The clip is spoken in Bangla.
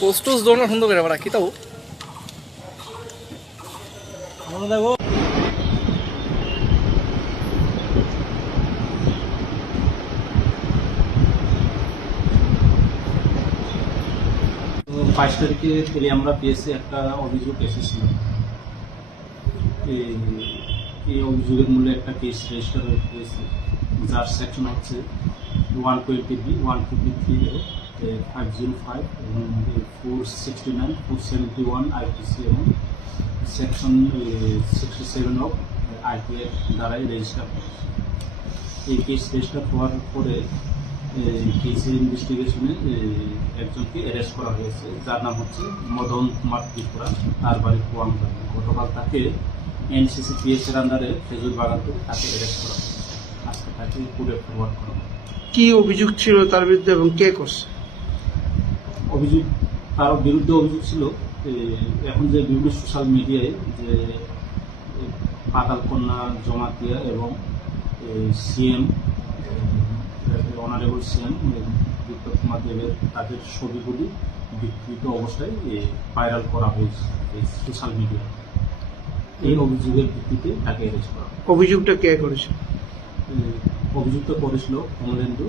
পোস্টোস দৌড়না সুন্দর করে আবার কি তাও আমরা দেখো তো 22 তারিখে আমরা পেয়েছি একটা অভিযোগ এসেছিল। এই অভিযোগের মূলে একটা কেস রেজিস্টার হয়েছে, যার সেকশন হচ্ছে 120B 153 505 এবং 469 471 আইপিসি এবং সেকশন 67 অফ আইপিএ দ্বারাই রেজিস্টার হয়েছে। এই কেস রেজিস্টার হওয়ার পরে কেসের ইনভেস্টিগেশনে একজনকে অ্যারেস্ট করা হয়েছে, যার নাম হচ্ছে মদন কুমার ত্রিপুরা, তার বাড়ি কুয়াংবাড়ি। গতকাল তাকে এনসিসি পিএস এর আন্ডারে খেজুর বাগান থেকে তাকে অ্যারেস্ট করা হয়েছে। আজকে তাকে কোর্টে ফরওয়ার্ড করা হবে। কি অভিযোগ ছিল তার বিরুদ্ধে এবং কে করছে? অভিযোগ, তার বিরুদ্ধে অভিযোগ ছিল এখন যে বিভিন্ন সোশ্যাল মিডিয়ায় যে পাতাল কন্যা জমাতিয়া এবং CM honourable CM Biplab Kumar দেবের তাদের ছবিগুলি বিকৃত অবস্থায় ভাইরাল করা হয়েছে সোশ্যাল মিডিয়ায়। এই অভিযোগের ভিত্তিতে তাকে অ্যারেস্ট করা। অভিযোগটা কে করেছে? অভিযুক্ত করেছিল কমলেন্দু।